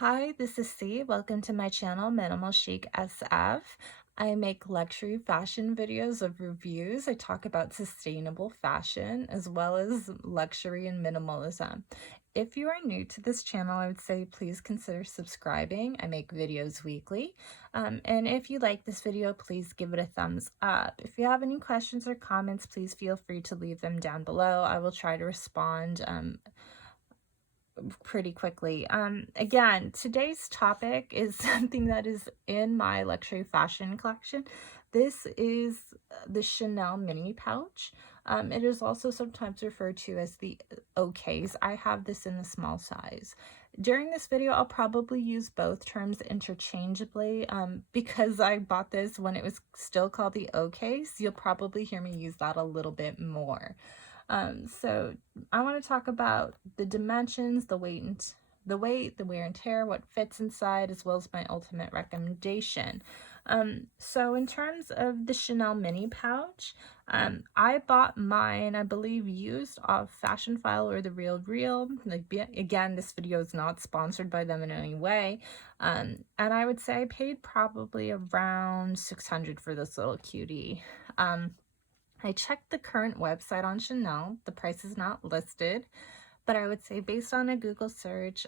Hi, this is C. Welcome to my channel, Minimal Chic SF. I make luxury fashion videos of reviews. I talk about sustainable fashion as well as luxury and minimalism. If you are new to this channel, I would say please consider subscribing. I make videos weekly. And if you like this video, please give it a thumbs up. If you have any questions or comments, please feel free to leave them down below. I will try to respond pretty quickly. Again, today's topic is something that is in my luxury fashion collection. This is the Chanel mini pouch. It is also sometimes referred to as the OKs. I have this in the small size. During this video, I'll probably use both terms interchangeably because I bought this when it was still called the OKs. You'll probably hear me use that a little bit more. So I want to talk about the dimensions, the weight, the wear and tear, what fits inside, as well as my ultimate recommendation. So in terms of the Chanel mini pouch, I bought mine, I believe, used off Fashion File or The Real Real. Like, again, this video is not sponsored by them in any way. And I would say I paid probably around $600 for this little cutie. I checked the current website on Chanel. The price is not listed, but I would say based on a Google search,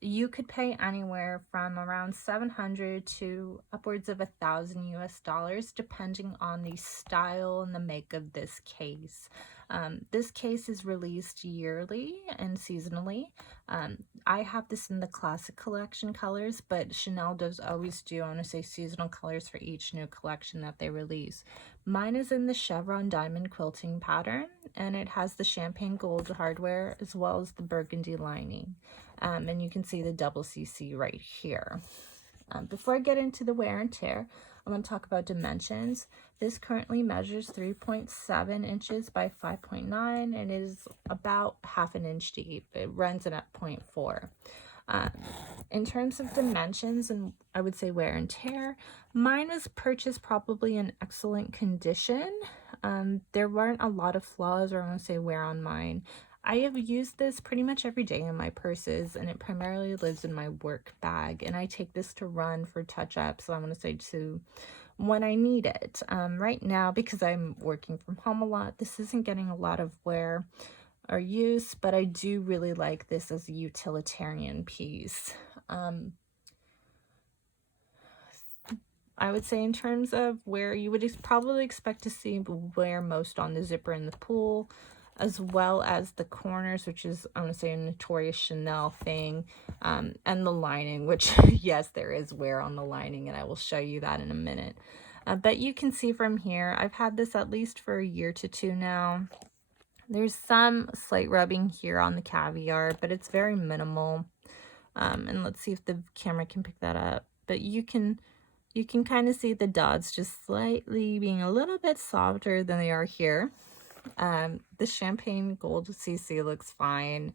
you could pay anywhere from around $700 to upwards of $1,000 depending on the style and the make of this case. This case is released yearly and seasonally. I have this in the classic collection colors, but Chanel does always do, I want to say, seasonal colors for each new collection that they release. Mine is in the chevron diamond quilting pattern, and it has the champagne gold hardware as well as the burgundy lining. And you can see the double CC right here. Before I get into the wear and tear, I'm going to talk about dimensions. This currently measures 3.7 inches by 5.9 and it is about half an inch deep. It runs it at 0.4. In terms of dimensions and I would say wear and tear, mine was purchased probably in excellent condition. There weren't a lot of flaws or I want to say wear on mine. I have used this pretty much every day in my purses and it primarily lives in my work bag, and I take this to run for touch-ups, so I want to say to when I need it. Right now, because I'm working from home a lot, this isn't getting a lot of wear or use, but I do really like this as a utilitarian piece. I would say in terms of where you would probably expect to see wear most on the zipper in the pool, as well as the corners, which is, I want to say, a notorious Chanel thing, and the lining, which, yes, there is wear on the lining, and I will show you that in a minute. But you can see from here, I've had this at least for a year to two now. There's some slight rubbing here on the caviar, but it's very minimal. And let's see if the camera can pick that up. But you can kind of see the dots just slightly being a little bit softer than they are here. The champagne gold CC looks fine.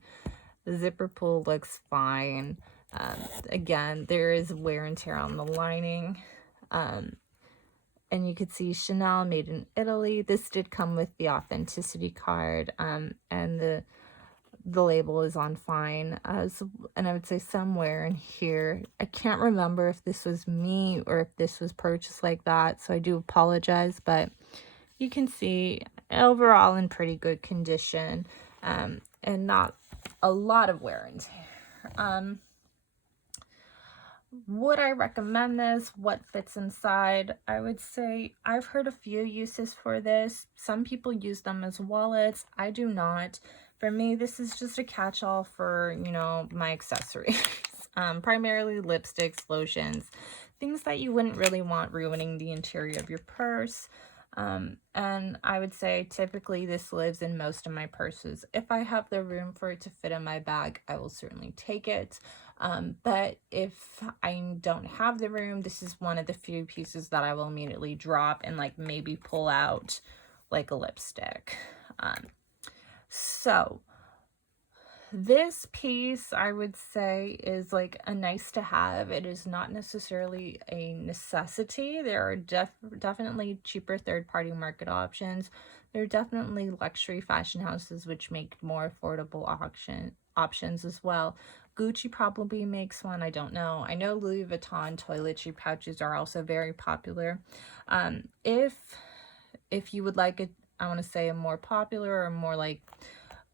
The zipper pull looks fine. Again, there is wear and tear on the lining. And you could see Chanel made in Italy. This did come with the authenticity card, and the label is on fine. And I would say somewhere in here, I can't remember if this was me or if this was purchased like that, so I do apologize, but you can see overall in pretty good condition, and not a lot of wear and tear. Would I recommend this? What fits inside? I would say I've heard a few uses for this. Some people use them as wallets. I do not. For me, this is just a catch-all for, you know, my accessories. Primarily lipsticks, lotions, things that you wouldn't really want ruining the interior of your purse. And I would say typically this lives in most of my purses. If I have the room for it to fit in my bag, I will certainly take it. But if I don't have the room, this is one of the few pieces that I will immediately drop and like maybe pull out like a lipstick. So this piece, I would say, is like a nice to have. It is not necessarily a necessity. There are definitely cheaper third-party market options. There are definitely luxury fashion houses which make more affordable options as well. Gucci probably makes one. I don't know. I know Louis Vuitton toiletry pouches are also very popular. If you would like a, I want to say a more popular or more like,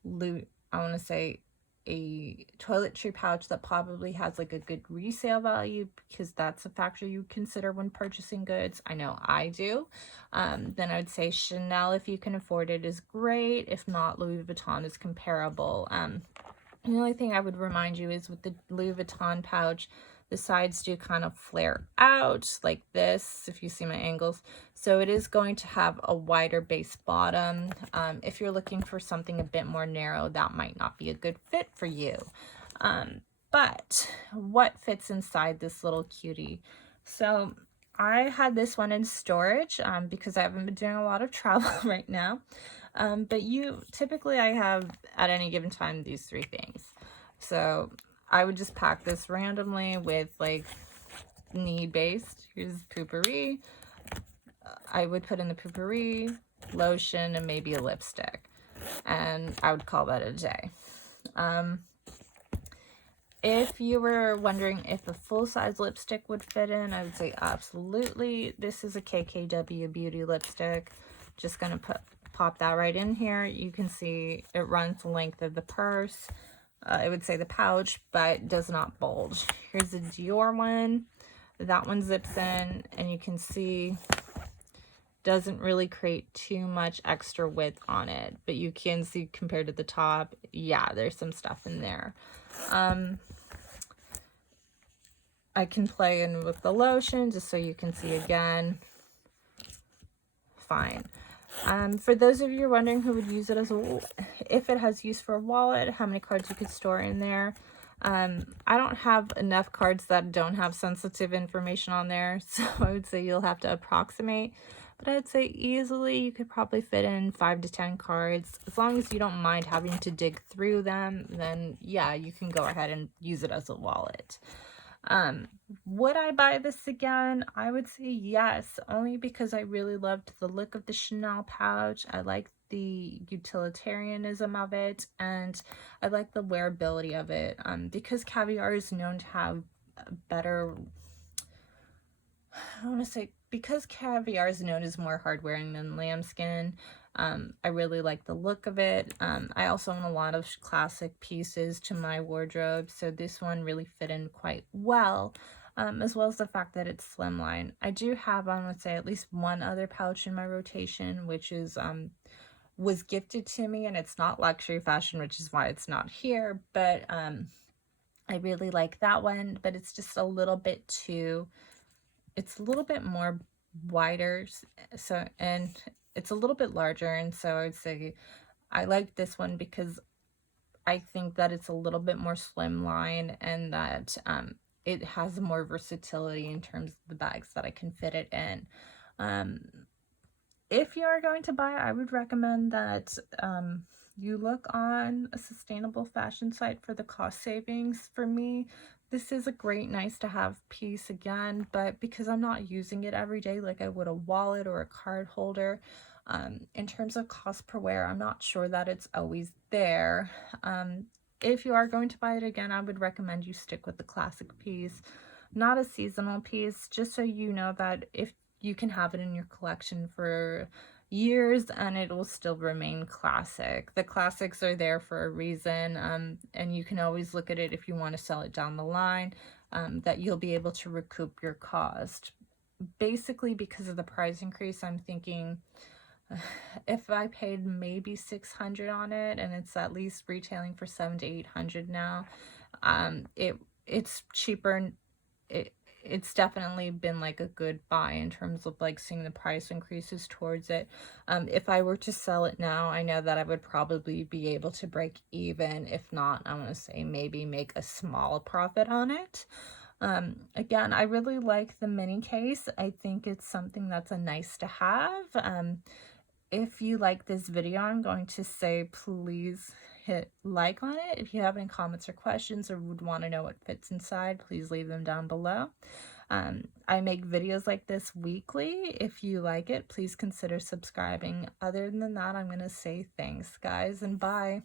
I want to say a toiletry pouch that probably has like a good resale value, because that's a factor you consider when purchasing goods. I know I do. Then I would say Chanel, if you can afford it, is great. If not, Louis Vuitton is comparable. The only thing I would remind you is with the Louis Vuitton pouch, the sides do kind of flare out like this, if you see my angles. So it is going to have a wider base bottom. If you're looking for something a bit more narrow, that might not be a good fit for you. But what fits inside this little cutie? So I had this one in storage because I haven't been doing a lot of travel right now. But typically I have at any given time these three things. So I would just pack this randomly with like need-based. Here's poopery. I would put in the poopery, lotion, and maybe a lipstick. And I would call that a day. If you were wondering if a full-size lipstick would fit in, I would say absolutely. This is a KKW Beauty lipstick. Just going to pop that right in here. You can see it runs the length of the purse. I would say the pouch, but does not bulge. Here's a Dior one. That one zips in, and you can see doesn't really create too much extra width on it, but you can see compared to the top, yeah, there's some stuff in there. I can play in with the lotion just so you can see again. Fine. For those of you wondering who would use it if it has use for a wallet, how many cards you could store in there. I don't have enough cards that don't have sensitive information on there, so I would say you'll have to approximate. But I'd say easily you could probably fit in 5 to 10 cards. As long as you don't mind having to dig through them, then yeah, you can go ahead and use it as a wallet. Would I buy this again? I would say yes, only because I really loved the look of the Chanel pouch. I like the utilitarianism of it, and I like the wearability of it. Because Caviar is known to have better, I want to say, because Caviar is known as more hard wearing than lambskin, I really like the look of it. I also own a lot of classic pieces to my wardrobe, so this one really fit in quite well, as well as the fact that it's slimline. I do have, I would say, at least one other pouch in my rotation, which is was gifted to me, and it's not luxury fashion, which is why it's not here, but I really like that one, but it's just a little bit too, it's a little bit more wider, so, and it's a little bit larger, and so I would say I like this one because I think that it's a little bit more slimline, and that it has more versatility in terms of the bags that I can fit it in. If you are going to buy, I would recommend that you look on a sustainable fashion site for the cost savings. For me, this is a great nice to have piece again, but because I'm not using it every day like I would a wallet or a card holder, in terms of cost per wear, I'm not sure that it's always there. If you are going to buy it again, I would recommend you stick with the classic piece, not a seasonal piece, just so you know that if you can have it in your collection for years and it will still remain classic. The classics are there for a reason, and you can always look at it if you want to sell it down the line, that you'll be able to recoup your cost. Basically, because of the price increase, I'm thinking if I paid maybe $600 on it and it's at least retailing for $700 to $800 now, it's cheaper. It's definitely been like a good buy in terms of like seeing the price increases towards it. If I were to sell it now, I know that I would probably be able to break even. If not, I want to say maybe make a small profit on it. Again, I really like the mini case. I think it's something that's a nice to have. If you like this video, I'm going to say please hit like on it. If you have any comments or questions or would want to know what fits inside, please leave them down below. I make videos like this weekly. If you like it, please consider subscribing. Other than that, I'm going to say thanks, guys, and bye.